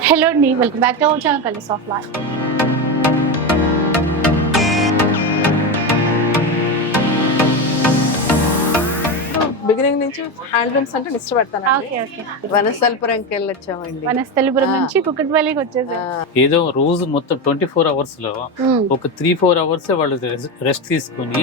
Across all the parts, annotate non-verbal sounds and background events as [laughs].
Hello అండి welcome back to our channel colours of life beginning నుంచి handlooms అంటే ఇష్టపడతాను ఓకే ఓకే వనస్థలపురంకి వెళ్ళొచ్చామండి. వనస్థలిపురం. నుంచి కుక్కట్పల్లికి వచ్చేసారు ఏదో రోజు మొత్తం ట్వంటీ ఫోర్ అవర్స్లో మ్మ్. ఒక త్రీ ఫోర్ అవర్స్ వాళ్ళు రెస్ట్ తీసుకుని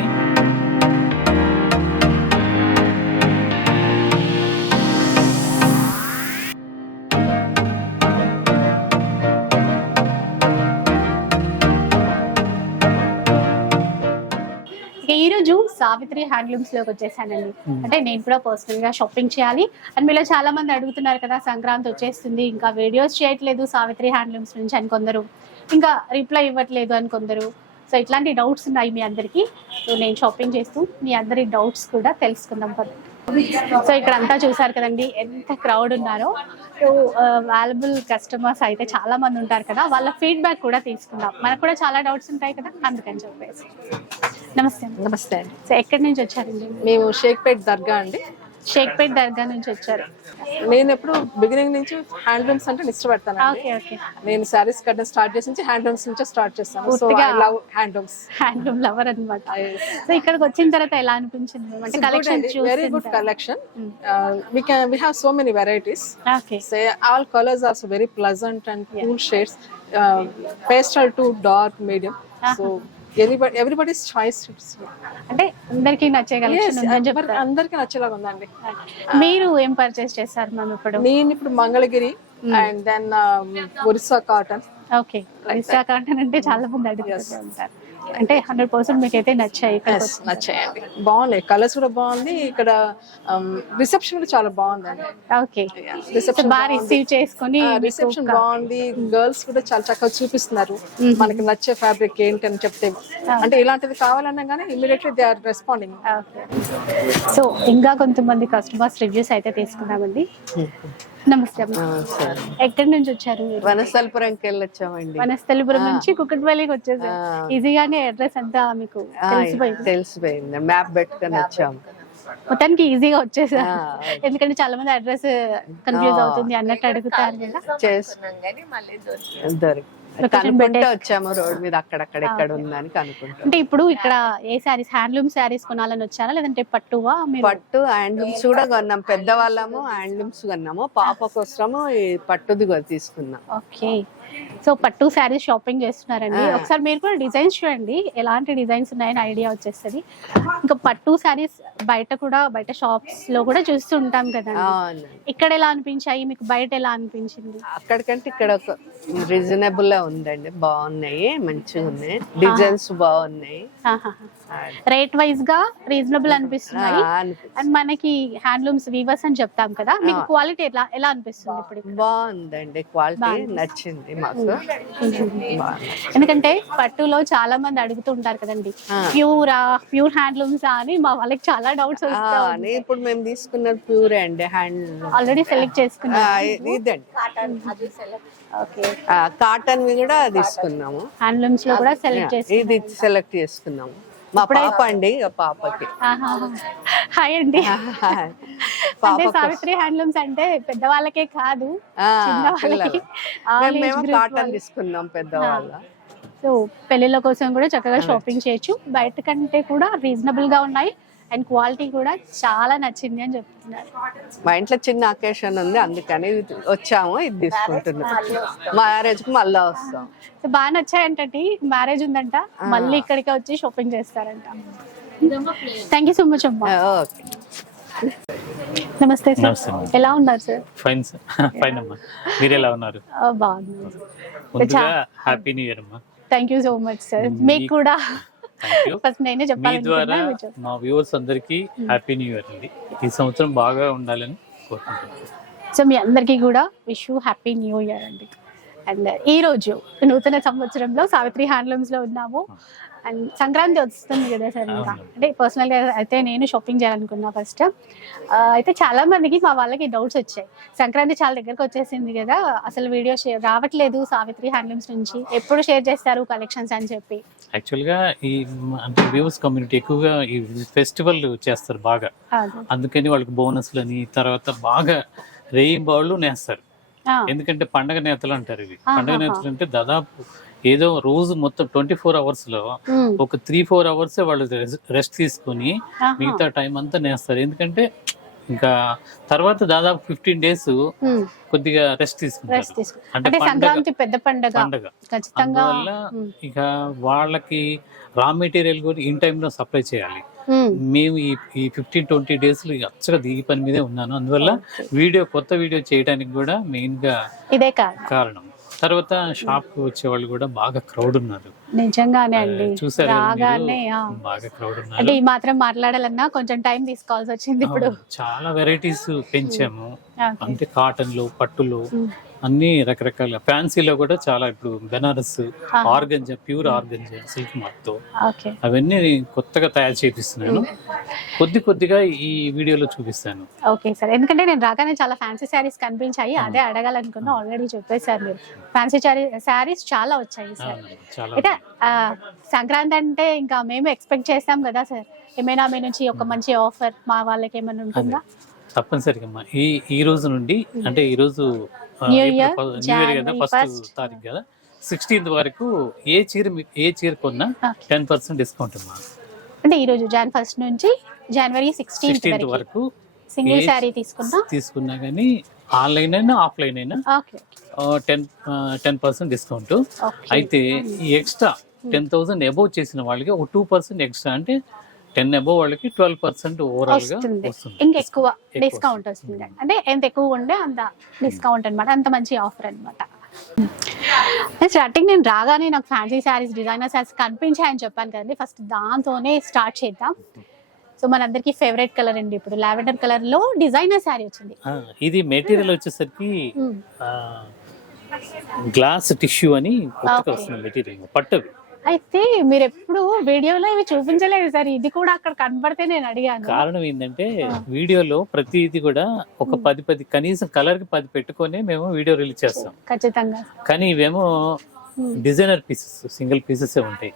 సావిత్రి హ్యాండ్లూమ్స్లోకి వచ్చేసానండి. అంటే నేను కూడా పర్సనల్గా షాపింగ్ చేయాలి. అండ్ మీలో చాలా మంది అడుగుతున్నారు కదా సంక్రాంతి వచ్చేస్తుంది ఇంకా వీడియోస్ చేయట్లేదు సావిత్రి హ్యాండ్లూమ్స్ నుంచి అని కొందరు. ఇంకా రిప్లై ఇవ్వట్లేదు అని కొందరు. సో ఇట్లాంటి డౌట్స్ ఉన్నాయి మీ అందరికీ. సో నేను షాపింగ్ చేస్తూ మీ అందరి డౌట్స్ కూడా తెలుసుకుందాం పదండి సో ఇక్కడ అంతా చూసారు కదండి ఎంత క్రౌడ్ ఉన్నారో. సో వాల్యుబుల్ కస్టమర్స్ అయితే చాలా మంది ఉంటారు కదా వాళ్ళ ఫీడ్బ్యాక్ కూడా తీసుకుందాం. మనకు కూడా చాలా డౌట్స్ ఉంటాయి కదా అందుకని చెప్పేసి. నమస్తే అండి. నమస్తే అండి. సో ఎక్కడి నుంచి వచ్చారండి? మేము షేక్పేట్ దర్గా అండి. షేక్పేట్ దర్గా నుంచి వచ్చారు. నేను ఎప్పుడు బిగినింగ్ నుంచి హ్యాండ్లూమ్స్ అంటే ఇష్టపడతాను ఓకే ఓకే. నేను శారీస్ కట్టడం స్టార్ట్ చేసి నుంచి హ్యాండ్లూమ్స్ నుంచే స్టార్ట్ చేస్తాను. So I love handlooms handloom lover అనమాట సో ఇక్కడికి వచ్చిన తర్వాత ఎలా అనిపించింది? అంటే collection very good collection we have so many varieties. Okay say all colors are so very pleasant and cool shades. Uh, pastel to dark everybody everybody's choice అంటే అందరికి నచ్చే కలెక్షన్ ఉందని అందరికీ నచ్చేలాగా ఉందండి. మీరు ఏం పర్చేస్ చేస్తారు మ్యామ్ ఇప్పుడు? నేను ఇప్పుడు Mangalagiri and then Orissa cotton okay insta content అంటే చాలా మంది అడుగుతూ ఉంటారు. అంటే హండ్రెడ్ పర్సెంట్ మీకు అయితే నచ్చాయి నచ్చాయండి. బాగున్నాయి. కలర్స్ కూడా బాగుంది. ఇక్కడ రిసెప్షన్ కూడా చాలా బాగుందండి. ఓకే రిసెప్షన్ బాగా రిసీవ్ చేసుకొని రిసెప్షన్ బాగుంది. గర్ల్స్ కూడా చాలా చక్కగా చూపిస్తున్నారు. మనకి నచ్చే ఫ్యాబ్రిక్ ఏంటి అని చెప్తే అంటే ఇలాంటిది కావాలన్నా కానీ immediately they are responding so ఇంకా కొంతమంది కస్టమర్స్ రివ్యూస్ అయితే తీసుకున్నామండి నమస్తే ఎక్కడి నుంచి వచ్చారు? వనస్థలపురంకి వెళ్ళొచ్చామండి. వనస్థలిపురం నుంచి కుక్కట్పల్లికి వచ్చేసారు ఈజీగానే అడ్రస్ అంతా మీకు తెలిసిపోయింది. తెలిసిపోయింది. మ్యాప్ పెట్టుకొని వచ్చాము మొత్తానికి ఈజీగా వచ్చేసారు ఆ, ఎందుకంటే చాలా మంది అడ్రస్ కన్ఫ్యూజ్ అవుతుంది అన్నట్టు అడుగుతారు కదా. కనుక్కుంటే వచ్చాము రోడ్ మీద అక్కడక్కడ ఎక్కడ ఉందని కనుక్కుంటాం అంటే ఇప్పుడు ఇక్కడ ఏ శారీస్ హ్యాండ్లూమ్ శారీస్ కొనాలని వచ్చారా? లేదంటే పట్టువా? పట్టు హ్యాండ్లూమ్స్ కూడా కొన్నాం. పెద్దవాళ్ళము హ్యాండ్లూమ్స్ కొన్నాము. పాప కోసము ఈ పట్టుది కూడా తీసుకున్నాం. ఓకే. సో పట్టు శారీస్ షాపింగ్ చేస్తున్నారండి. ఒకసారి మీరు కూడా డిజైన్స్ చూడండి. ఎలాంటి డిజైన్స్ ఉన్నాయని ఐడియా వచ్చేస్తుంది. ఇంకా పట్టు శారీస్ బయట కూడా బయట షాప్స్లో కూడా చూస్తూ ఉంటాం కదా ఇక్కడ ఎలా అనిపించాయి? మీకు బయట ఎలా అనిపించింది? అక్కడికంటే ఇక్కడ ఒక రీజనబుల్గా ఉందండి. బాగున్నాయి మంచిగా ఉన్నాయి డిజైన్స్ బాగున్నాయి. రేట్ వైజ్గా రీజనబుల్ ఆ, అనిపిస్తున్నాయి అనిపి- అండ్ మనకి హ్యాండ్లూమ్స్ వీవర్స్ అని చెప్తాం కదా మీకు క్వాలిటీ ఎలా ఎలా అనిపిస్తుంది ఇప్పుడు? బాగుందండి క్వాలిటీ నచ్చింది మాకు. ఎందుకంటే పట్టులో చాలా మంది అడుగుతూ ఉంటారు కదండి. ప్యూరా ప్యూర్ హ్యాండ్లూమ్స్ అని మా వాళ్ళకి చాలా డౌట్స్ వస్తాయి ఇప్పుడు మేము తీసుకున్నది ప్యూరే అండి హ్యాండ్ ఆల్రెడీ సెలెక్ట్ చేసుకున్నాం ఇదండి. ఓకే. కాటన్ కూడా తీసుకున్నాము. హ్యాండ్లూమ్స్లో కూడా సెలెక్ట్ చేసి ఇది సెలెక్ట్ చేసుకున్నాము. మా పాప. అండి పాపకి. హాయ్ అండి. [laughs] అంటే సావిత్రి హ్యాండ్లూమ్స్ అంటే పెద్దవాళ్ళకే కాదు మేము కాటన్. తీసుకున్నాం పెద్దవాళ్ళ. సో పెళ్ళిళ్ళ కోసం కూడా చక్కగా షాపింగ్ చేయొచ్చు. బయట కంటే కూడా రీజనబుల్గా ఉన్నాయి. అండ్ క్వాలిటీ కూడా చాలా నచ్చింది అని చెప్తున్నారు. మా ఇంట్లో చిన్న అకేషన్ ఉంది అందుకని వచ్చాము ఇది తీసుకుంటున్నాం. మ్యారేజ్కి మళ్ళా వస్తాం. సో బాగా నచ్చాయంటే మ్యారేజ్ ఉందంట. మళ్ళీ ఇక్కడికే వచ్చి షాపింగ్ చేస్తారంట. థ్యాంక్ యూ సో మచ్ అమ్మా. ఓకే. నమస్తే సార్. ఎలా ఉన్నారు సార్ ఫైన్ సార్ ఫైన్ అమ్మా. మీరు ఎలా ఉన్నారు? బాగున్నారు హ్యాపీ న్యూ ఇయర్ అమ్మా. Thank you so much sir మీకు కూడా ఫస్ట్ నేనే మీ ద్వారా. మా వ్యూవర్స్ అందరికీ హ్యాపీ న్యూ ఇయర్ అండి. ఈ సంవత్సరం బాగా ఉండాలని కోరుకుంటున్నాను. సో మీ అందరికీ కూడా wish you happy new year అండి. అండ్ ఈ రోజు నూతన సంవత్సరంలో సావిత్రి హ్యాండ్లూమ్స్లో ఉన్నాము. అండ్ సంక్రాంతి వస్తుంది కదా సార్ ఇంకా. అంటే పర్సనల్గా అయితే నేను షాపింగ్ చేయాలనుకున్నా ఫస్ట్ అయితే చాలా మందికి మా వాళ్ళకి డౌట్స్ వచ్చాయి. సంక్రాంతి చాలా దగ్గరకు వచ్చేసింది కదా. అసలు వీడియో షేర్ రావట్లేదు సావిత్రి హ్యాండ్లూమ్స్ నుంచి. ఎప్పుడు షేర్ చేస్తారు కలెక్షన్స్ అని చెప్పి. యాక్చువల్గా ఈ మ- అంటే వ్యూవర్స్ కమ్యూనిటీ ఎక్కువగా ఈ ఫెస్టివల్ చేస్తారు బాగా. అది. అందుకని వాళ్ళకి బోనస్లని తర్వాత బాగా రేయింబాళ్ళు నేస్తారు. ఎందుకంటే పండగ నేతలు అంటారు ఇవి. పండగ నేతలు అంటే దాదాపు ఏదో రోజు మొత్తం ట్వంటీ ఫోర్ అవర్స్లో ఒక త్రీ ఫోర్ అవర్స్ వాళ్ళు రెస్ట్ తీసుకొని. మిగతా టైం అంతా నేస్తారు. ఎందుకంటే ఇంకా తర్వాత దాదాపు ఫిఫ్టీన్ డేస్ కొద్దిగా రెస్ట్ తీసుకుంటారు. తీసుకో అంటే సంక్రాంతి పెద్ద పండగ. అందువల్ల ఇక వాళ్ళకి రా మెటీరియల్ కూడా ఇన్ టైంలో సప్లై చేయాలి. మేము. ఈ ఈ ఫిఫ్టీన్ ట్వంటీ డేస్లో అచ్చగా ఈ పని మీదే ఉన్నాను. అందువల్ల వీడియో కొత్త వీడియో చేయడానికి కూడా మెయిన్గా ఇదే కారణం. తర్వాత షాప్కు వచ్చే వాళ్ళు కూడా బాగా క్రౌడ్ ఉన్నారు. నిజంగానే అండి. చూసారు రాగానే. బాగా క్రౌడ్ అంటే ఈ మాత్రం మాట్లాడాలన్నా కొంచెం టైం తీసుకోవాల్సి వచ్చింది ఇప్పుడు. చాలా వెరైటీస్ పెంచాము. అంటే కాటన్లు పట్టులు ఉమ్, అన్ని రకరకాల ఫ్యాన్సీలో కూడా చాలా ఇప్పుడు Banaras. Organza pure organza silk మార్క్తో okay. అవన్నీ కొత్తగా తయారు చేపిస్తున్నాను. కొద్ది కొద్దిగా ఈ వీడియోలో చూపిస్తాను. Okay sir. ఎందుకంటే నేను రాగానే చాలా ఫ్యాన్సీ శారీస్ కనిపించాయి. అదే అడగాలనుకున్నా ఆల్రెడీ చెప్పేశారు మీరు. ఫ్యాన్సీ శారీస్ చాలా వచ్చాయి సార్. అయితే సంక్రాంతి అంటే ఇంకా మేము ఎక్స్పెక్ట్ చేస్తాం కదా సార్. ఏమైనా మీ నుంచి ఒక మంచి ఆఫర్ మా వాళ్ళకి ఏమైనా ఉంటుందా? తప్పనిసరిగా. ఈ ఈ రోజు నుండి అంటే ఈ రోజు న్యూ ఇయర్ కదా ఫస్ట్. తారీఖు కదా. సిక్స్టీన్త్ వరకు ఏ చీర ఏ చీర కొన్నా. టెన్ పర్సెంట్ డిస్కౌంట్ అమ్మా. అంటే ఈ రోజు జాన్ ఫస్ట్ నుంచి జనవరి సిక్స్టీన్త్ వరకు సింగిల్ శారీ తీసుకున్నా? తీసుకున్నా కానీ ఆన్లైన్ అయినా ఆఫ్లైన్ అయినా టెన్ టెన్ పర్సెంట్ డిస్కౌంట్ అయితే ఎక్స్ట్రా టెన్ థౌసండ్ అబోవ్ చేసిన వాళ్ళకి ఒక టూ పర్సెంట్ ఎక్స్ట్రా అంటే టెన్ అబోవ్ వాళ్ళకి ట్వెల్వ్ పర్సెంట్ ఓవరాల్గా వస్తుంది. ఇంకెక్కువ ఎక్కువ డిస్కౌంట్ వస్తుంది. అంటే ఎంత ఎక్కువ ఉండే అంత డిస్కౌంట్ అన్నమాట. అంత మంచి ఆఫర్ అనమాట స్టార్టింగ్ నేను రాగానే నాకు ఫ్యాన్సీ శారీస్ డిజైనర్ శారీస్ కనిపించాయని చెప్పాను కదండి. ఫస్ట్ దాంతోనే స్టార్ట్ చేద్దాం. సో మనందరికి ఫేవరెట్ కలర్ అండి ఇప్పుడు. లావెండర్ కలర్లో డిజైనర్ శారీ వచ్చింది. ఇది మెటీరియల్ వచ్చేసరికి Hmm. గ్లాస్ టిష్యూ అని మెటీరియల్ పట్టవి. అయితే మీరు ఎప్పుడు వీడియోలో ఇవి చూపించలేదు సార్. ఇది కూడా అక్కడ కనబడితే నేను అడిగాను. కారణం ఏంటంటే వీడియోలో ప్రతిది కూడా ఒక పది పది కనీసం కలర్కి పది పెట్టుకొని మేము వీడియో రిలీజ్ చేస్తాం. ఖచ్చితంగా కానీ ఇవేమో. డిజైనర్ పీసెస్ సింగిల్ పీసెస్ ఉంటాయి.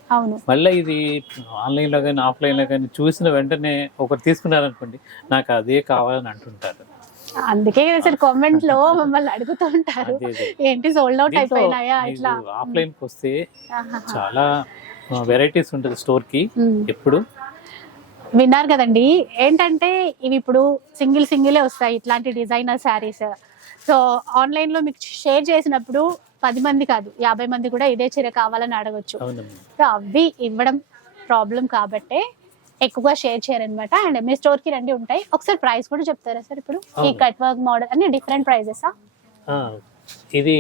మళ్ళీ ఇది ఆన్లైన్లో కానీ ఆఫ్లైన్లో కానీ చూసిన వెంటనే ఒకరు తీసుకున్నారనుకోండి నాకు అదే కావాలని అంటుంటారు. అందుకే కదా సార్ కామెంట్లో [laughs] మమ్మల్ని అడుగుతూ ఉంటారు. ఏంటి సోల్డ్ అవుట్ అయిపోయినాయా ఇట్లా? ఆఫ్లైన్కి వస్తే. చాలా వెరైటీస్ ఉంటుంది స్టోర్కి. ఎప్పుడు? విన్నారు కదండి. ఏంటంటే ఇవి ఇప్పుడు సింగిల్ సింగిలే వస్తాయి ఇట్లాంటి డిజైనర్ శారీస్ సో ఆన్లైన్లో మీకు షేర్ చేసినప్పుడు పది మంది కాదు యాభై మంది కూడా ఇదే చీర కావాలని అడగొచ్చు. అవి ఇవ్వడం ప్రాబ్లం కాబట్టే ఎక్కువగా షేర్ చేయరనమాట అండ్ మీ స్టోర్కి రండి ఉంటాయి. ఒకసారి ప్రైస్ కూడా చెప్తారా సార్ ఇప్పుడు? ఈ. కట్ వర్క్ మోడల్ అన్ని డిఫరెంట్ ప్రైజెస్? ఆ, ఇది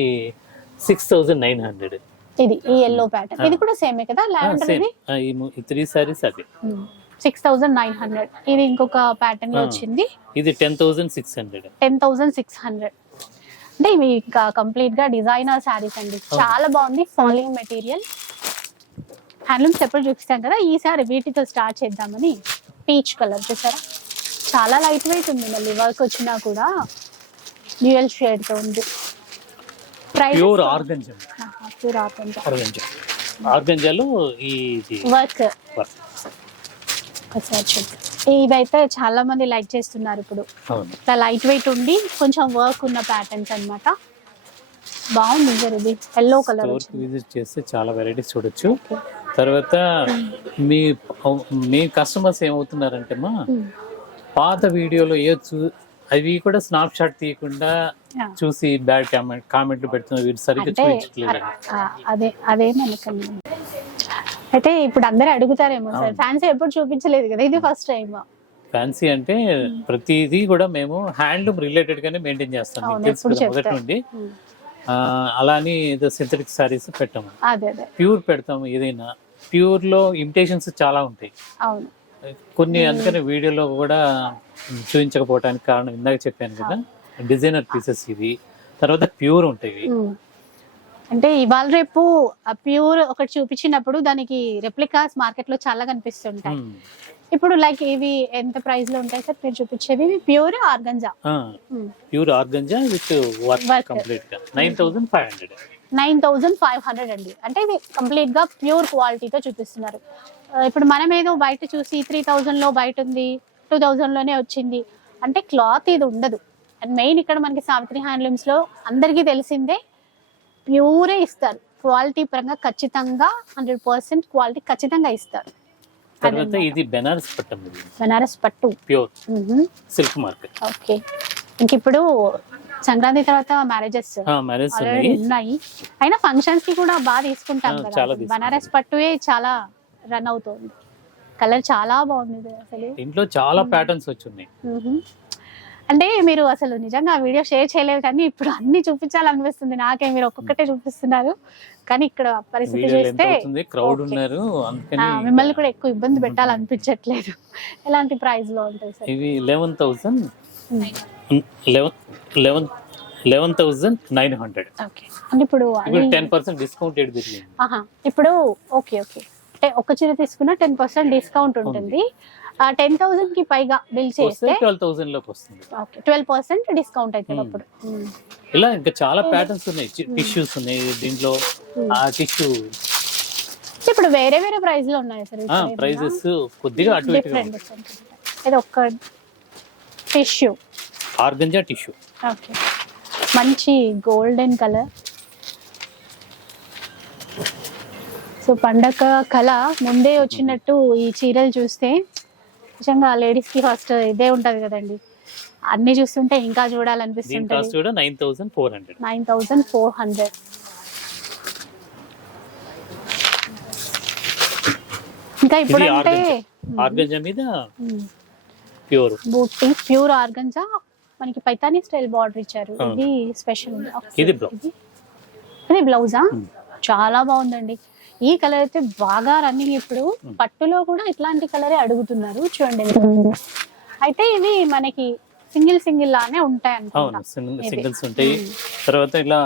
సిక్స్ థౌజండ్ నైన్ హండ్రెడ్ ఇది ఈ ఎల్లో ప్యాటర్న్ ఇది కూడా సేమే కదా? లావెండర్ ఇది? ఈ త్రీ సారీస్ అవి సిక్స్ థౌజండ్ నైన్ హండ్రెడ్ ఇది ఇంకొక ప్యాటర్న్లో. వచ్చింది. ఇది ten thousand six hundred ten thousand six hundred అంటే ఇవి ఇంకా కంప్లీట్గా డిజైనర్ శారీస్ అండి. చాలా బాగుంది. ఫాలింగ్ మెటీరియల్ హ్యాండ్లూమ్స్ ఎప్పుడు చూపిస్తాం కదా ఈసారి వీటితో స్టార్ట్ చేద్దామని పీచ్ కలర్ చూసారా? చాలా లైట్ వెయిట్ ఉంది మళ్ళీ వర్క్ వచ్చినా కూడా. డ్యూయల్ షేడ్తో ఉంది. Price pure organza. Pure organza. Organza. ఆర్గంజాలో ఇది. వర్క్. work. ఒకసారి చూద్దాం. ఇవైతే చాలా మంది లైక్ చేస్తున్నారు ఇప్పుడు. ఇట్లా లైట్ వెయిట్ ఉండి కొంచెం వర్క్ ఉన్న ప్యాటర్న్స్ అన్నమాట. బాగుంది సార్ ఇది ఎల్లో కలర్ చేస్తే చాలా వెరైటీస్ చూడొచ్చు. తర్వాత మీ మీ కస్టమర్స్ ఏమవుతున్నారంటే మా. పాత వీడియోలో ఏ చూ అవి కూడా స్నాప్ షాట్ తీయకుండా. చూసి బ్యాడ్ కామెంట్ కామెంట్లు పెడుతున్నారు వీరు సరిగ్గా చూపించట్లేదు? అదే అయితే ఇప్పుడు అందరూ అడుగుతారేమో సార్. ఫ్యాన్సీ ఎప్పుడు చూపించలేదు కదా? ఇది ఫస్ట్ టైం ఫ్యాన్సీ అంటే ప్రతిదీ కూడా మేము హ్యాండ్లూమ్ రిలేటెడ్ గానే మెయింటైన్ చేస్తాం. మొదటి. నుండి. ఆ, అలా అని ఏదో సింథటిక్ సారీస్ పెట్టాము. అదే అదే. ప్యూర్ పెడతాము ఏదైనా. ప్యూర్లో ఇమిటేషన్స్ చాలా ఉంటాయి. అవును. కొన్ని అందుకని వీడియోలో కూడా చూపించకపోవడానికి కారణం ఇందాక చెప్పాను కదా. డిజైనర్ పీసెస్ ఇవి. తర్వాత ప్యూర్ ఉంటాయి. ఉమ్. అంటే ఇవాళ రేపు ప్యూర్ ఒకటి చూపించినప్పుడు దానికి రెప్లికాస్ మార్కెట్లో చాలా కనిపిస్తుంటాయి. మ్మ్. ఇప్పుడు లైక్ ఇవి ఎంత ప్రైస్లో ఉంటాయి సార్? మీరు చూపించేవి? Pure organza. Pure organza with work. కంప్లీట్గా. Nine thousand five hundred nine thousand five hundred అండి. అంటే ఇవి కంప్లీట్గా ప్యూర్ క్వాలిటీతో చూపిస్తున్నారు. ఇప్పుడు మనం ఏదో బయట చూసి త్రీ థౌజండ్లో బయట ఉంది టూ థౌజండ్లోనే వచ్చింది. అంటే క్లాత్ ఇది ఉండదు. అండ్ మెయిన్ ఇక్కడ మనకి సావిత్రి హ్యాండ్లూమ్స్లో అందరికీ తెలిసిందే ప్యూరే ఇస్తారు. క్వాలిటీ పరంగా ఖచ్చితంగా హండ్రెడ్ పర్సెంట్ క్వాలిటీ ఖచ్చితంగా ఇస్తారు. తర్వాత ఇది బెనారస్ పట్టం బనారస్ పట్టు. Pure silk market okay. ఇంక ఇప్పుడు సంక్రాంతి తర్వాత మ్యారేజెస్ ఉన్నాయి. అయినా ఫంక్షన్స్కి కూడా బాగా తీసుకుంటాం కదా. బనారస్ పట్టువే చాలా రన్ అవుతుంది. కలర్ చాలా బాగుంది అసలు. దీంట్లో చాలా ప్యాటర్న్స్ వచ్చి ఉన్నాయి. మ్మ్. అంటే మీరు అసలు నిజంగా వీడియో షేర్ చేయలేదు కానీ ఇప్పుడు అన్ని చూపించాలనిపిస్తుంది. నాకే మీరు ఒక్కొక్కటే చూపిస్తున్నారు. కానీ ఇక్కడ పరిస్థితి చూస్తే క్రౌడ్. ఉన్నారు. మిమ్మల్ని కూడా ఎక్కువ ఇబ్బంది పెట్టాలనిపించట్లేదు. ఎలాంటి ప్రైస్లో ఉంటుంది సార్? ఇవి eleven thousand eleven eleven thousand nine hundred okay. అంటే ఇప్పుడు టెన్ పర్సెంట్ డిస్కౌంట్ ఇప్పుడు ఓకే ఓకే. అంటే ఒక చీర తీసుకున్న టెన్ పర్సెంట్ డిస్కౌంట్ ఉంటుంది. టెన్ థౌసండ్కి పైగా బిల్ చేస్తే ట్వెల్వ్ థౌసండ్లోకి వస్తుంది. ఓకే ట్వెల్వ్ పర్సెంట్ డిస్కౌంట్ అవుతుంది Hmm. అప్పుడు. మ్మ్. ఇలా ఇంకా చాలా ప్యాటర్న్స్ ఉన్నాయి. టిష్యూస్ ఉన్నాయి దీంట్లో. ఆ టిష్యూ ఇప్పుడు వేరే వేరే ప్రైస్లో ఉన్నాయి సార్. ప్రైజెస్ కొద్దిగా అటు డిఫరెంట్ ఇది ఒక్క టిష్యూ ఆర్గంజా టిష్యూ ఓకే. మంచి గోల్డెన్ కలర్ సో పండగ కళ ముందే వచ్చినట్టు ఈ చీరలు చూస్తే నిజంగా లేడీస్కి ఫస్ట్ ఇదే ఉంటది కదండి. అన్ని చూస్తుంటే ఇంకా దీని చూడాలనిపిస్తుంటది. కాస్ట్ కూడా nine thousand four hundred nine thousand four hundred ఇంకా ఇది ఇప్పుడంటే ఆర్గంజా. ఆర్గంజా మీద ప్యూర్. బూటీ ప్యూర్ ఆర్గంజా. మనకి పైతానీ స్టైల్ బార్డర్ ఇచ్చారు. అవును. ఇది స్పెషల్ blouse. ఇది- ఇది బ్లౌజా? చాలా బాగుందండి. ఈ కలర్ అయితే బాగా రన్నింగ్ ఇప్పుడు. పట్టులో కూడా ఇట్లాంటి కలరే అడుగుతున్నారు. చూడండి. అయితే ఇవి మనకి సింగిల్ సింగిల్ లానే ఉంటాయి అవును అనుకుంటా. సింగిల్స్ ఉంటాయి. తర్వాత ఇలా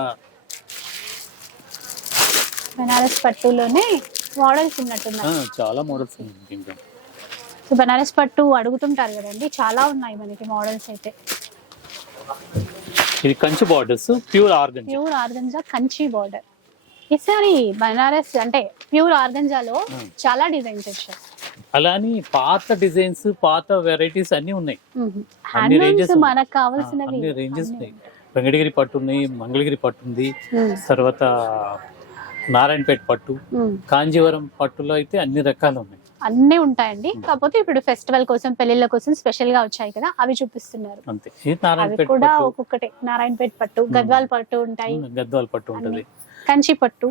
బనారస్ పట్టులోనే మోడల్స్ ఉన్నట్టున్నాయి. ఆ, చాలా మోడల్స్ ఉన్నాయి దీంట్లో. సో బనారస్ పట్టు అడుగుతుంటారు కదండి. చాలా ఉన్నాయి మనకి మోడల్స్ అయితే. ఇది Kanchi borders pure organza. Pure organza Kanchi border ఈసారి బనారస్ అంటే ప్యూర్ ఆర్గంజాలో చాలా డిజైన్స్ వచ్చాయి. అలాని పాత డిజైన్స్ పాత వెరైటీస్ అన్ని ఉన్నాయి. మనకు కావాల్సినవి అన్ని రేంజెస్ ఉన్నాయి. వెంకటగిరి పట్టు ఉన్నాయి మంగళగిరి పట్టు ఉంది తర్వాత నారాయణపేట పట్టు. కాంజీవరం పట్టులో అయితే అన్ని రకాలు ఉన్నాయి. అన్నీ ఉంటాయండి. కాకపోతే ఇప్పుడు ఫెస్టివల్ కోసం పెళ్ళిళ్ళ కోసం స్పెషల్గా వచ్చాయి కదా అవి చూపిస్తున్నారు. అంతే. కూడా ఒక్కొక్కటి. నారాయణపేట పట్టు గద్వాల్ పట్టు ఉంటాయి. గద్వాల పట్టు ఉంటది. కంచి పట్టు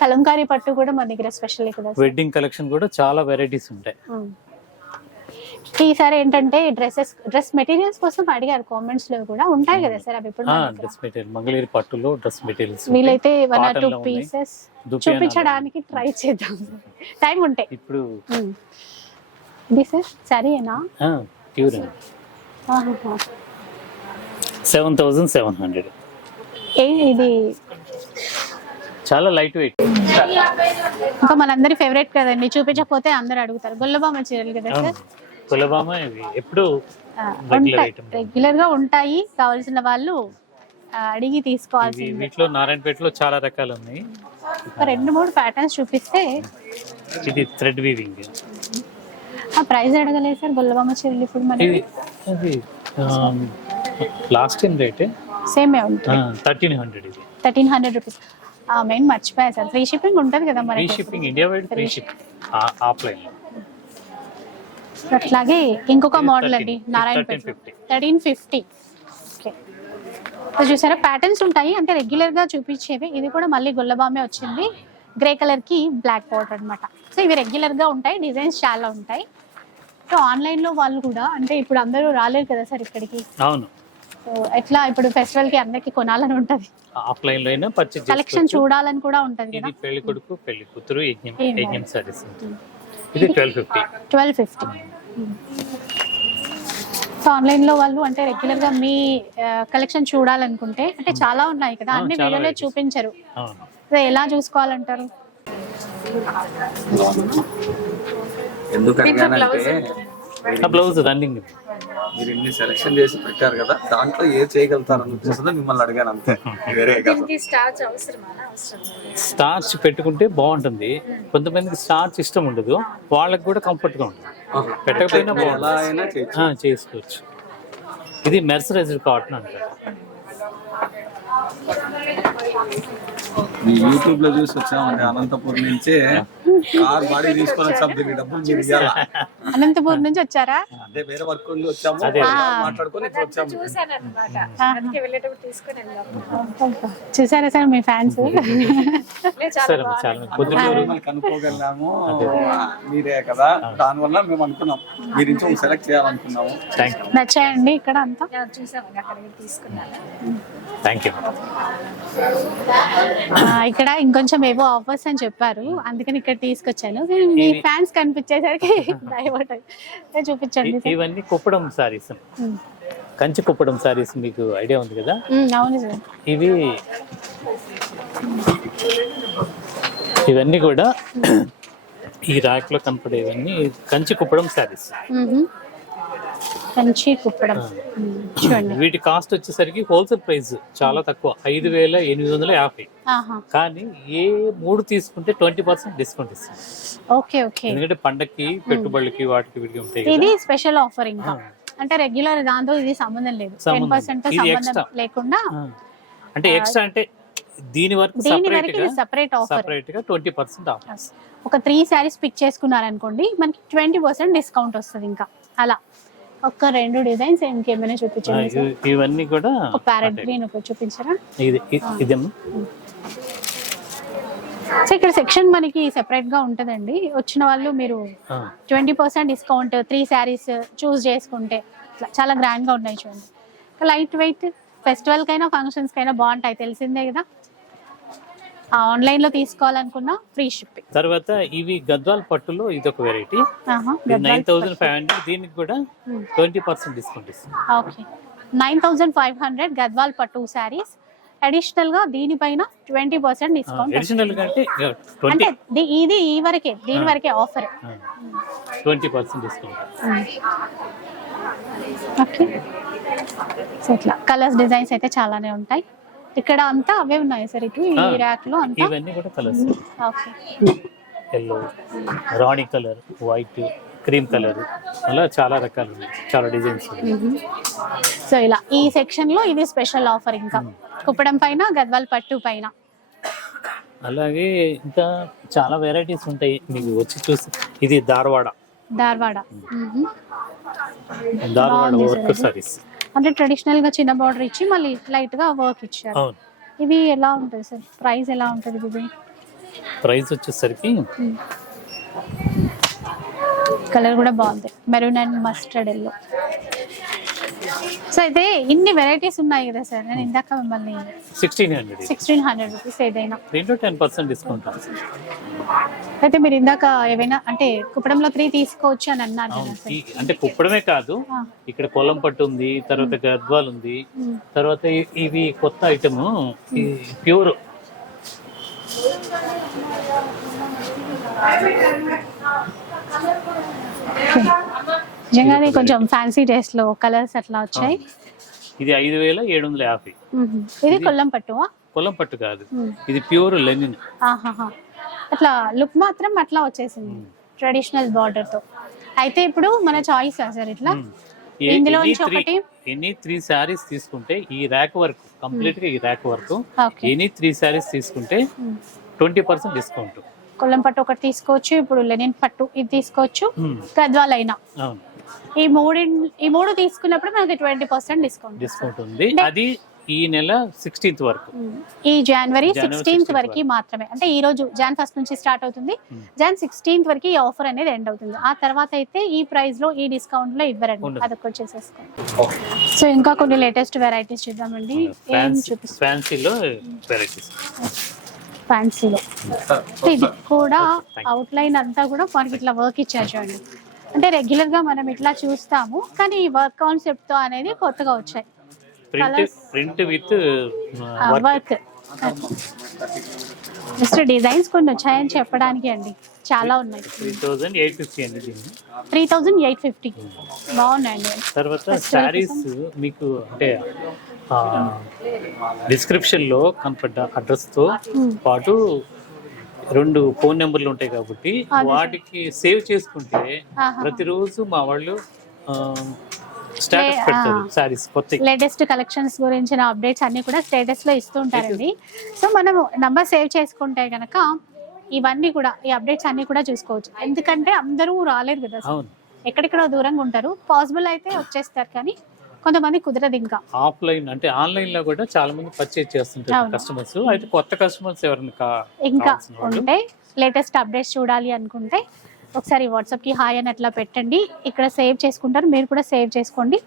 కలంకారీ పట్టు కూడా మన దగ్గర స్పెషల్ కదా వెడ్డింగ్ కలెక్షన్ కూడా చాలా వెరైటీస్ ఉంటాయి. ఈసారి ఏంటంటే డ్రెస్సెస్ డ్రెస్ మెటీరియల్స్ కోసం అడిగారు కామెంట్స్లో కూడా. ఉంటాయి కదా సార్ అవి ఇప్పుడు. Dress material. మంగళగిరి పట్టులో డ్రెస్ మెటీరియల్స్ వీలైతే వన్ ఆర్ టూ. పీసెస్ చూపించడానికి ట్రై చేద్దాం. టైం ఉంటే ఇప్పుడు ఉమ్. ఇది సార్ సరేనా? Pure seven thousand seven hundred ఏ ఇది చాలా లైట్ వెయిట్ ఇంకా మనందరి ఫేవరెట్ కదండి. చూపించకపోతే అందరు అడుగుతారు. గొల్లబామ చీరలు కదా సార్? కులబామ ఇవి ఎప్పుడు ఉంటాయి. item. రెగ్యులర్గా ఉంటాయి. కావాల్సిన వాళ్ళు ఆ, అడిగి ఇవి తీసుకోవాల్సింది. వీటిలో నారాయణపేటలో చాలా రకాలు ఉన్నాయి. ఒక రెండు మూడు ప్యాటర్న్స్ చూపిస్తే ఇది థ్రెడ్ వీవింగ్ ఆ ప్రైస్ అడగలేదు సార్. గొల్లబామ చీరలు ఇప్పుడు మరి ఇది ఇది లాస్ట్ టైం రేట్ సేమే ఉంటుంది. థర్టీన్ హండ్రెడ్ ఇది. థర్టీన్ హండ్రెడ్ రూపీస్ మెయిన్ మర్చిపోయా సార్. ఫ్రీ షిప్పింగ్ ఉంటుంది కదా ఫ్రీ మరి shipping India wide free shipping offline అట్లాగే ఇంకొక మోడల్ 13, అండి 1350. థర్టీన్ ఫిఫ్టీ చూసారా ప్యాటర్న్స్ ఉంటాయి. అంటే రెగ్యులర్గా చూపించేవి. ఇది కూడా మళ్ళీ గుల్లబామే వచ్చింది. గ్రే కలర్కి బ్లాక్ పౌడర్ అన్నమాట. సో ఇవి రెగ్యులర్గా ఉంటాయి. డిజైన్స్ చాలా ఉంటాయి. సో ఆన్లైన్లో వాళ్ళు కూడా అంటే ఇప్పుడు అందరూ రాలేరు కదా సార్ ఇక్కడికి? అవును. సో ఎట్లా ఇప్పుడు ఫెస్టివల్కి అందరికి కొనాలని ఉంటది? ఆఫ్లైన్లో అయినా పర్చేజ్ కలెక్షన్ చూడాలని కూడా ఉంటది కదా? ఇది పెళ్ళి కొడుకు పెళ్ళి కూతురు యజ్ఞం యజ్ఞం సారీస్ ఇది twelve fifty twelve fifty so ఆన్లైన్లో వాళ్ళు అంటే రెగ్యులర్గా మీ కలెక్షన్ చూడాలనుకుంటే అంటే చాలా ఉన్నాయి కదా? అన్ని వీడియోలో. చూపించరు. ఎలా చూసుకోవాలంటారు? ఎందుకు అడిగానంటే ఆ బ్లౌజ్ రన్నింగ్ మీరు ఇన్ని సెలెక్షన్ చేసి పెట్టారు కదా దాంట్లో ఏ చేయగలుగుతారని ఉద్దేశంతో మిమ్మల్ని అడిగాను అంతే. వేరే స్టార్చ్ పెట్టుకుంటే బాగుంటుంది. కొంతమందికి స్టార్చ్ ఇష్టం ఉండదు. వాళ్ళకి కూడా కంఫర్ట్గా ఉంటుంది. పెట్టకపోయినా చేసుకోవచ్చు. ఇది మెర్సరైజ్డ్ కాటన్ అంటారు. మీ యూట్యూబ్లో చూసి వచ్చామండి అనంతపురం నుంచి అనంతపూర్ నుంచి వచ్చారా? అదే వేరే వర్క్ వచ్చాము. మాట్లాడుకొని చూసారా సార్ మీ ఫ్యాన్స్? కనుక్కోగలిగాము. మీరే కదా? దానివల్ల మేము అనుకున్నాం. మీరు సెలెక్ట్ చేయాలనుకున్నాము. నచ్చాయండి ఇక్కడ అంతా? థ్యాంక్ యూ ఆ, ఇక్కడ ఇంకొంచెం ఏవో ఆఫర్స్ అని చెప్పారు. అందుకని ఇక్కడ తీసుకొచ్చాను కానీ మీ ఫ్యాన్స్ కనిపించేసరికి [laughs] డైవర్ట్ చూపించండి. ఇవన్నీ కుప్పడం సారీస్. కంచి కుప్పడం సారీస్ మీకు ఐడియా ఉంది కదా అవును సార్ ఇవి ఇవన్నీ కూడా ఈ rack లో కనపడేవన్నీ కంచి కుప్పడం సారీస్. కంచి కుప్పడం. చూడండి. వీటి కాస్ట్ వచ్చేసరికి హోల్సేల్ ప్రైస్ చాలా తక్కువ. ఐదు వేల ఎనిమిది వందల యాభై. కానీ ఏ మూడు తీసుకుంటే ట్వంటీ పర్సెంట్ డిస్కౌంట్ ఇస్తుంది ఓకే ఓకే. ఎందుకంటే పండక్కి పెట్టుబడులకి వాటికి వీటికి ఉంటాయి ఇది స్పెషల్ ఆఫర్ ఇంకా. అంటే రెగ్యులర్ దాంతో ఇది సంబంధం లేదు. టెన్ పర్సెంట్ సంబంధం. లేకుండా. అంటే ఎక్స్ట్రా అంటే దీని వరకు దీని సపరేట్ వరకు ఇది సెపరేట్ ఆఫర్ సపరేట్గా ట్వంటీ పర్సెంట్ ఆఫ్ ఒక త్రీ శారీస్ పిక్ చేసుకున్నారనుకోండి మనకి ట్వంటీ పర్సెంట్ డిస్కౌంట్ వస్తుంది ఇంకా. అలా. ఒక రెండు డిజైన్స్ ఇంకేమైనా చూపించండి ఇవన్నీ కూడా ఒక ప్యారెట్ గ్రీన్ ఒకటి చూపించరా? ఇది ఇదేమో సో ఇక్కడ సెక్షన్ మనకి సెపరేట్గా ఉంటదండి. వచ్చిన వాళ్ళు మీరు. Twenty percent discount three saris choose చేసుకుంటే చాలా గ్రాండ్గా ఉన్నాయి చూడండి. లైట్ వెయిట్ ఫెస్టివల్ కైనా ఫంక్షన్స్ కైనా బాగుంటాయి. తెలిసిందే కదా. ఆన్లైన్లో తీసుకోవాలనుకున్నా ఫ్రీ షిప్పింగ్ తర్వాత ఇవి గద్వాల్ పట్టులో ఇది ఒక variety nine thousand five hundred దీనికి కూడా. ట్వంటీ పర్సెంట్ డిస్కౌంట్ ఇస్తుంది. Okay nine thousand five hundred Gadwal పట్టు శారీస్ అడిషనల్గా దీనిపైన ట్వంటీ పర్సెంట్ డిస్కౌంట్ అడిషనల్ అంటే ఇది ఈ వరకే దీని వరకే offer twenty percent discount okay so ఇట్లా. కలర్స్ డిజైన్స్ అయితే చాలానే ఉంటాయి. ఇక్కడ అంతా అవే ఉన్నాయి సార్. ఇటు ఈ. ర్యాక్లో అంతా. ఇవన్నీ కూడా కలర్స్. ఓకే. ఎల్లో రాణి కలర్ వైట్ క్రీమ్ కలర్. అలా చాలా రకాలు ఉన్నాయి. చాలా డిజైన్స్ ఉన్నాయి. సో ఇలా ఈ సెక్షన్లో ఇది స్పెషల్ ఆఫర్ ఇంకా. కుప్పడం పైన గద్వాల్ పట్టు పైన. అలాగే ఇంకా చాలా వెరైటీస్ ఉంటాయి. మీకు వచ్చి చూసి ఇది ధార్వాడ. ధార్వాడ. ధార్వాడ వర్క్. సారీస్ అంటే ట్రెడిషనల్గా చిన్న బార్డర్ ఇచ్చి మళ్ళీ లైట్గా వర్క్ ఇచ్చారు. అవును. ఇవి ఎలా ఉంటుంది సార్? ప్రైస్ ఎలా ఉంటుంది ఇది? ప్రైస్ వచ్చేసరికి కలర్ కూడా బాగుంది. Maroon and mustard yellow so అయితే ఇన్ని వెరైటీస్ ఉన్నాయి కదా సార్? నేను ఇందాక మిమ్మల్ని sixteen hundred sixteen hundred rupees ఏదైనా. దీంట్లో టెన్ పర్సెంట్ డిస్కౌంట్ అయితే మీరు ఇందాక ఏవైనా అంటే కుప్పడంలో త్రీ తీసుకోవచ్చు అని అన్నారు కదా అవును సార్. ఈ- అంటే కుప్పడమే కాదు ఆ. ఇక్కడ కొల్లం పట్టు ఉంది తర్వాత గద్వాల్ ఉంది. తర్వాత ఇ- ఇవి కొత్త ఐటమ్ ప్యూర్. నిజంగానే కొంచెం ఫ్యాన్సీ టేస్ట్లో కలర్స్ అట్లా వచ్చాయి. ఇది ఐదు వేల ఏడు వందల యాభై. మ్మ్. ఇది కొల్లం పట్టువా? కొల్లం పట్టు కాదు. మ్మ్. ఇది ప్యూర్ లెనిన్. ఆహాహా. అట్లా లుక్ మాత్రం అట్లా వచ్చేసింది ట్రెడిషనల్ బార్డర్తో. అయితే ఇప్పుడు మన చాయిస్ సార్ ఇట్లా? ఇందులో ఎనీ నుంచి త్రీ ఒకటి? ఎనీ త్రీ శారీస్ తీసుకుంటే ఈ ర్యాక్ వర్క్ కంప్లీట్గా ఈ rack work any three saris తీసుకుంటే. Twenty percent discount. కొల్లం పట్టు ఒకటి తీసుకోవచ్చు ఇప్పుడు లెనిన్ పట్టు ఇది తీసుకోవచ్చు గద్వాల్ అయినా అవును. ఈ మూడు ఈ మూడు తీసుకున్నప్పుడు మనకి ట్వంటీ పర్సెంట్ డిస్కౌంట్. డిస్కౌంట్ ఉంది. అది ఈ నెల సిక్స్టీన్త్ వరకు. ఈ జనవరి సిక్స్టీన్త్ 16th వరకు మాత్రమే. అంటే ఈ రోజు జాన్ ఫస్ట్ నుంచి స్టార్ట్ అవుతుంది. జాన్ సిక్స్టీన్త్ వరకు ఈ ఆఫర్ అనేది ఎండ్ అవుతుంది. ఆ తర్వాత అయితే ఈ ప్రైస్లో ఈ డిస్కౌంట్లో ఇవ్వరండి. ఉండదు. అదొకటి చేసేసుకోండి. సో ఇంకా కొన్ని లేటెస్ట్ వెరైటీస్ చూద్దామండి. ఏం చూపిస్తాం ఫ్యాన్సీలో వెరైటీస్ ఫ్యాన్సీలో ఇది కూడా అవుట్ లైన్ అంతా కూడా మనకి ఇట్లా వర్క్ ఇచ్చారు చూడండి. అంటే రెగ్యులర్గా మనం ఇట్లా చూస్తాము. కానీ ఈ వర్క్ కాన్సెప్ట్తో అనేది కొత్తగా వచ్చాయి. Print with work. Just designs కొన్ని వచ్చాయని చెప్పడానికి అండి. చాలా ఉన్నాయి. త్రీ థౌజండ్ ఎయిట్ ఫిఫ్టీ అండి దీన్ని. Three thousand eight fifty. బాగున్నాయండి. తర్వాత శారీస్ మీకు అంటే డిస్క్రిప్షన్లో కనపడ్డ అడ్రస్తో పాటు రెండు ఫోన్ నెంబర్లు ఉంటాయి కాబట్టి. వాటికి సేవ్ చేసుకుంటే. ప్రతిరోజు మా వాళ్ళు స్టేటస్ లే- పెడతారు ఆ. సారీస్ కొత్త లేటెస్ట్ కలెక్షన్స్ గురించిన అప్డేట్స్ అన్ని కూడా స్టేటస్లో ఇస్తూ ఉంటారండి సో మనం నంబర్ సేవ్ చేసుకుంటే గనక ఇవన్నీ కూడా ఈ అప్డేట్స్ అన్ని కూడా చూసుకోవచ్చు. ఎందుకంటే అందరూ రాలేరు కదా ఎక్కడెక్కడో దూరంగా ఉంటారు. పాసిబుల్ అయితే వచ్చేస్తారు కానీ కొంతమంది కుదరదు ఇంకా. ఆఫ్లైన్ అంటే ఆన్లైన్లో కూడా చాలా మంది పర్చేజ్ చేస్తుంటారు. కస్టమర్స్ అయితే కొత్త కస్టమర్స్ ఎవరైనా ఇంకా ఉంటే లేటెస్ట్ అప్డేట్స్ చూడాలి అనుకుంటే ఒకసారి వాట్సాప్కి హాయ్ అని అట్లా పెట్టండి. ఇక్కడ సేవ్ చేసుకుంటారు. మీరు కూడా సేవ్ చేసుకోండి.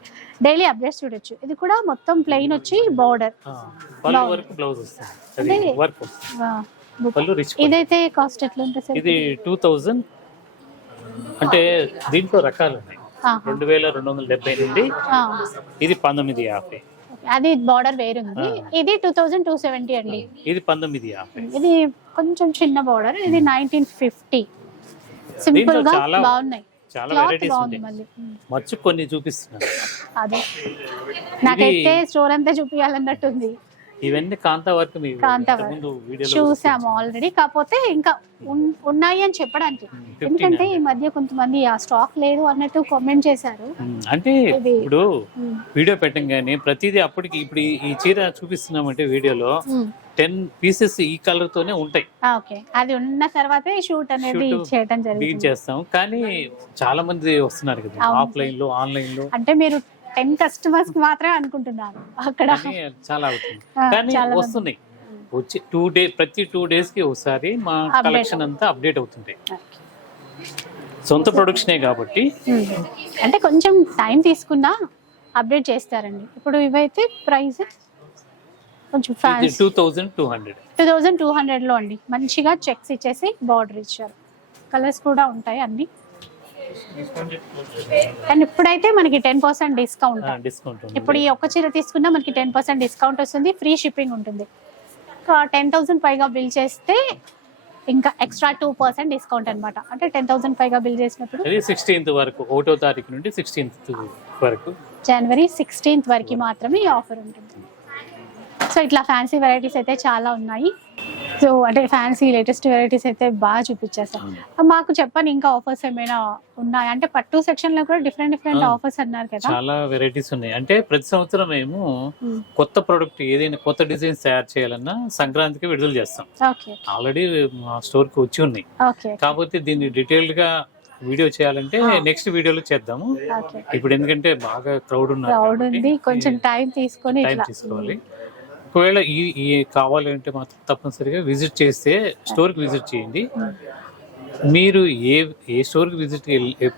డైలీ అప్డేట్స్ చూడొచ్చు. ఇది కూడా మొత్తం ప్లెయిన్ వచ్చి బార్డర్ ఇదైతే కాస్ట్ ఎట్లా ఉంటుంది సార్ ఇది టూ థౌజండ్ అంటే దీంట్లో రకాలు ఉన్నాయి. రెండు వేల రెండు వందల డెబ్బై నుండి ఇది పంతొమ్మిది యాభై. అది బార్డర్ వేరుంది ఇది టూ థౌజండ్ టూ సెవెంటీ అండి. ఇది పంతొమ్మిది యాభై. ఇది కొంచెం చిన్న బార్డర్ ఇది నైన్టీన్ ఫిఫ్టీ సింపుల్గా చాలా- బాగున్నాయి. చాలా వెరైటీస్ మచ్చు కొన్ని చూపిస్తున్నాను. అదే. నాకైతే స్టోర్ అంతా చూపించాలన్నట్టుంది ఇవన్నీ కాంతా వర్క్ చూసాము ఆల్రెడీ కాకపోతే ఇంకా ఉన్- ఉన్నాయి అని చెప్పడానికి. ఎందుకంటే ఈ మధ్య కొంతమంది ఆ స్టాక్ లేదు అన్నట్టు కామెంట్ చేశారు. అంటే ఇప్పుడు వీడియో పెట్టంగానే ప్రతిదీ అప్పటికి ఇప్పుడు ఈ- చీర చూపిస్తున్నామంటే వీడియోలో టెన్ పీసెస్ ఈ కలర్ తోనే ఉంటాయి. ఓకే. అది ఉన్న తర్వాతే షూట్ అనేది చేయడం చేస్తాం. కానీ చాలా మంది వస్తున్నారు కదా. ఆఫ్లైన్లో ఆన్లైన్లో అంటే మీరు టెన్ కస్టమర్స్కి మాత్రమే అనుకుంటున్నారు అక్కడ. చాలా అవుతుంది. కానీ. వస్తున్నాయి. వచ్చి టూ డే ప్రతి టూ డేస్కి ఒకసారి మా కలెక్షన్ అంతా అప్డేట్ అవుతుంటాయి. సొంత ప్రొడక్షనే కాబట్టి. అంటే కొంచెం టైం తీసుకున్నా అప్డేట్ చేస్తారండి. ఇప్పుడు ఇవైతే ప్రైస్ కొంచెం fans two thousand two hundred two thousand two హండ్రెడ్లో అండి. మంచిగా చెక్స్ ఇచ్చేసి బార్డర్ ఇచ్చారు. కలర్స్ కూడా ఉంటాయి అన్ని. అండ్ ఇప్పుడైతే మనకి టెన్ పర్సెంట్ డిస్కౌంట్ డిస్కౌంట్ ఇప్పుడు ఈ ఒక్క చీర తీసుకున్నా మనకి టెన్ పర్సెంట్ డిస్కౌంట్ వస్తుంది. ఫ్రీ షిప్పింగ్ ఉంటుంది. టెన్ థౌసండ్ పైగా బిల్ చేస్తే ఇంకా ఎక్స్ట్రా టూ పర్సెంట్ డిస్కౌంట్ అనమాట అంటే టెన్ థౌసండ్ పైగా బిల్ చేసినప్పుడు సిక్స్టీన్త్ వరకు ఒకటో తారీఖు నుండి సిక్స్టీన్త్ వరకు. జనవరి సిక్స్టీన్త్ వరకు మాత్రమే ఈ ఆఫర్ ఉంటుంది. సో ఇట్లా ఫ్యాన్సీ వెరైటీస్ అయితే చాలా ఉన్నాయి. సో అంటే ఫ్యాన్సీ లేటెస్ట్ వెరైటీస్ అయితే బాగా చూపించేస్తాం. మాకు చెప్పండి ఇంకా ఆఫర్స్ ఏమైనా ఉన్నాయి? అంటే పట్టు సెక్షన్లో కూడా డిఫరెంట్ డిఫరెంట్. ఆఫర్స్ అన్నారు కదా. చాలా వెరైటీస్ ఉన్నాయి. అంటే ప్రతి సంవత్సరం మేము Hmm. కొత్త ప్రొడక్ట్ ఏదైనా కొత్త డిజైన్స్ తయారు చేయాలన్నా సంక్రాంతికి విడుదల చేస్తాం. ఓకే ఆల్రెడీ మా స్టోర్కి వచ్చి ఉన్నాయి. ఓకే కాకపోతే దీన్ని డీటెయిల్డ్గా వీడియో చేయాలంటే. నెక్స్ట్ వీడియోలో చేద్దాము. ఇప్పుడు ఎందుకంటే బాగా క్రౌడ్ ఉన్నారు క్రౌడ్ కాబట్టి ఉంది. కొంచెం టైం తీసుకొని టైం తీసుకోవాలి. ఒకవేళ ఈ ఈ కావాలంటే మాత్రం తప్పనిసరిగా విజిట్ చేస్తే స్టోర్కి విజిట్ చేయండి. మీరు ఏ ఏ స్టోర్కి విజిట్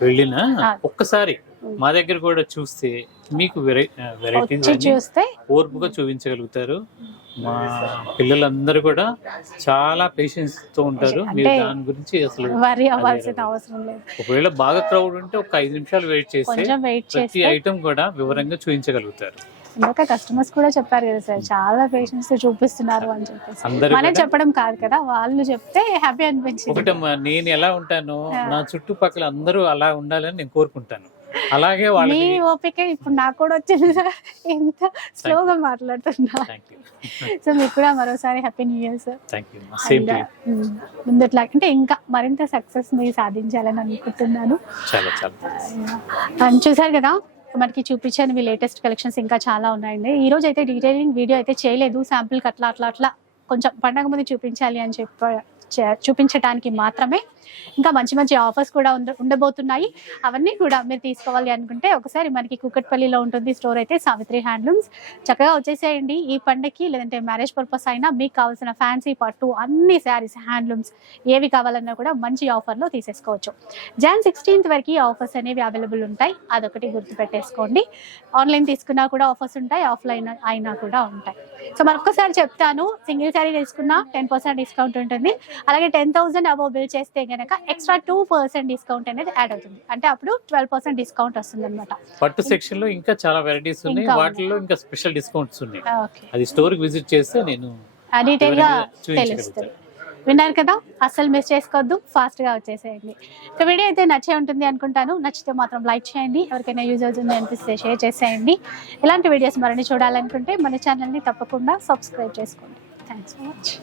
వెళ్ళినా. ఒక్కసారి మా దగ్గర కూడా చూస్తే మీకు వెరై వెరైటీస్ వచ్చి చూస్తే ఓర్పుగా చూపించగలుగుతారు. మా పిల్లలందరూ కూడా చాలా పేషెన్స్తో ఉంటారు. మీరు దాని గురించి అసలు. అవసరం లేదు. ఒకవేళ బాగా క్రౌడ్ ఉంటే ఒక ఐదు నిమిషాలు వెయిట్ చేస్తే ప్రతి ఐటమ్ కూడా వివరంగా చూపించగలుగుతారు. ఇందాక కస్టమర్స్ కూడా చెప్పారు కదా సార్ చాలా పేషెన్స్తో చూపిస్తున్నారు అని చెప్పేసి. మనం చెప్పడం కాదు కదా వాళ్ళు చెప్తే హ్యాపీ అనిపించింది. ఒకటమ్మా నేను ఎలా ఉంటానో. నా చుట్టుపక్కల అందరూ అలా ఉండాలని నేను కోరుకుంటాను. అలాగే మీ ఓపిక ఇప్పుడు నాకు కూడా వచ్చింది సార్. ఎంత స్లోగా మాట్లాడుతున్నా. సో [laughs] మీకు కూడా మరోసారి హ్యాపీ న్యూ ఇయర్ సార్ ముందట్లా అంటే ఇంకా మరింత సక్సెస్ మీరు సాధించాలని అనుకుంటున్నాను. అండ్ చూసారు కదా మనకి చూపించాను మీ లేటెస్ట్ కలెక్షన్స్ ఇంకా చాలా ఉన్నాయండి. ఈ రోజు అయితే డీటెయిలింగ్ వీడియో అయితే చేయలేదు. శాంపుల్కి అట్లా అట్లా అట్లా కొంచెం పండగ ముందు చూపించాలి అని చెప్ప చూపించడానికి మాత్రమే ఇంకా మంచి మంచి ఆఫర్స్ కూడా ఉండబోతున్నాయి. అవన్నీ కూడా మీరు తీసుకోవాలి అనుకుంటే ఒకసారి మనకి కుకట్పల్లిలో ఉంటుంది స్టోర్ అయితే సావిత్రి హ్యాండ్లూమ్స్. చక్కగా వచ్చేసేయండి. ఈ పండగకి లేదంటే మ్యారేజ్ పర్పస్ అయినా మీకు కావాల్సిన ఫ్యాన్సీ పట్టు అన్ని శారీస్ హ్యాండ్లూమ్స్ ఏవి కావాలన్నా కూడా మంచి ఆఫర్లో తీసేసుకోవచ్చు. జాన్ సిక్స్టీన్త్ వరకు ఈ ఆఫర్స్ అనేవి అవైలబుల్ ఉంటాయి. అదొకటి గుర్తుపెట్టేసుకోండి. ఆన్లైన్ తీసుకున్నా కూడా ఆఫర్స్ ఉంటాయి. ఆఫ్లైన్ అయినా కూడా ఉంటాయి. సో మరొకసారి చెప్తాను సింగిల్ శారీ తీసుకున్నా టెన్ పర్సెంట్ డిస్కౌంట్ ఉంటుంది. అలాగే టెన్ థౌసండ్ అబౌవ్ బిల్ చేస్తే కనుక ఎక్స్ట్రా టూ పర్సెంట్ డిస్కౌంట్ అనేది యాడ్ అవుతుంది. అంటే అప్పుడు ట్వెల్వ్ పర్సెంట్ డిస్కౌంట్ వస్తుంది అనమాట పట్టు సెక్షన్లో ఇంకా చాలా వెరైటీస్ ఉన్నాయి. వాటిలో ఇంకా స్పెషల్ డిస్కౌంట్స్ ఉన్నాయి. ఓకే అది స్టోర్ విజిట్ చేస్తే నేను డీటెయిల్గా. తెలుస్తుంది. విన్నారు కదా? అస్సలు మిస్ చేసుకోవద్దు. ఫాస్ట్గా వచ్చేసేయండి. ఇక వీడియో అయితే నచ్చే ఉంటుంది అనుకుంటాను. నచ్చితే మాత్రం లైక్ చేయండి. ఎవరికైనా యూజ్ అవుతుంది అనిపిస్తే షేర్ చేసేయండి. ఇలాంటి వీడియోస్ మరిన్ని చూడాలనుకుంటే మన ఛానల్ని తప్పకుండా సబ్స్క్రైబ్ చేసుకోండి. Thanks for watch